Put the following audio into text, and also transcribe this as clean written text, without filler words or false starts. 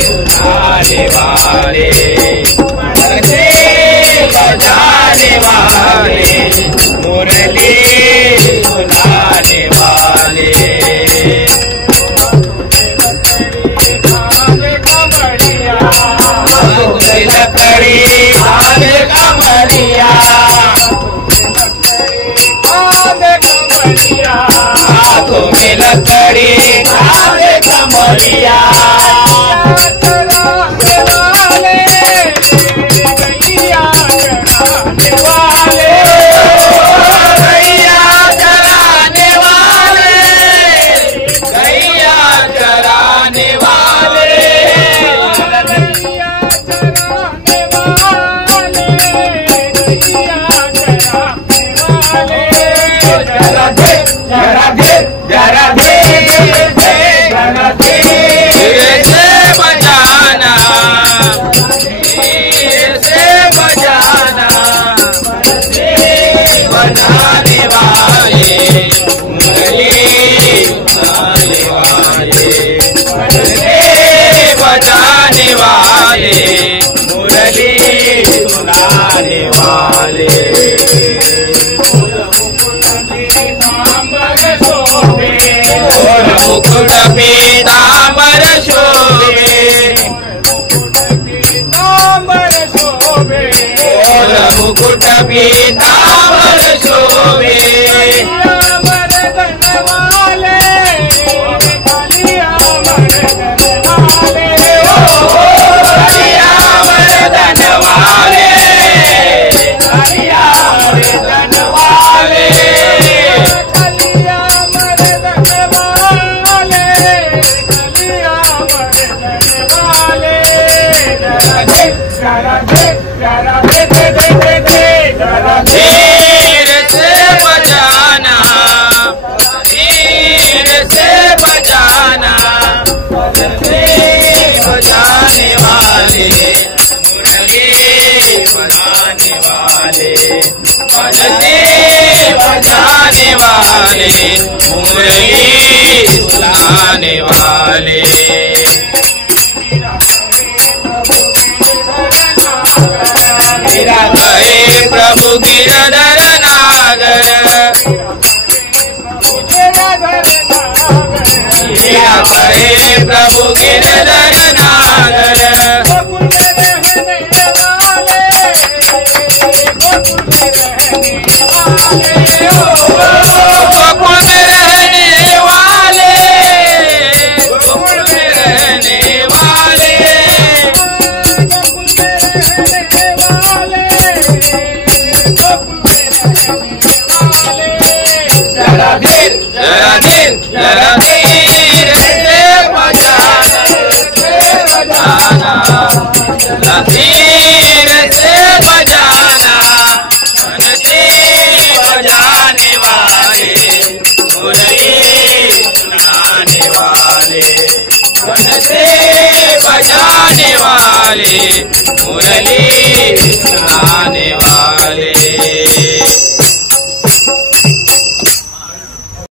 सुनाने वाले, बंसी बजाने वाले, मुरली सुनाने वाले। लकड़ी आगे कमरिया, हाथों में लकड़ी आगे कमरिया, मुरली सुनाने वाले। मुकुट पीतांबर शोभे, मुकुट पीतांबर शोभे, धीर से बजाना, धीर से बजाना, बजाने वाले, मुरली बजाने वाले, बजाने वाले, मुरली सुनाने वाले। कहे प्रभु गिरधर नागर, कहे प्रभु गिरधर नागर, गोकुल में रहने वाले, गोकुल में रहने वाले, जरा धीर जरा धीर से बजाना, धीर से बजाना, बजाने वाले, मुरली सुनाने वाले, बजाने वाले, मुरली सुनाने वाले।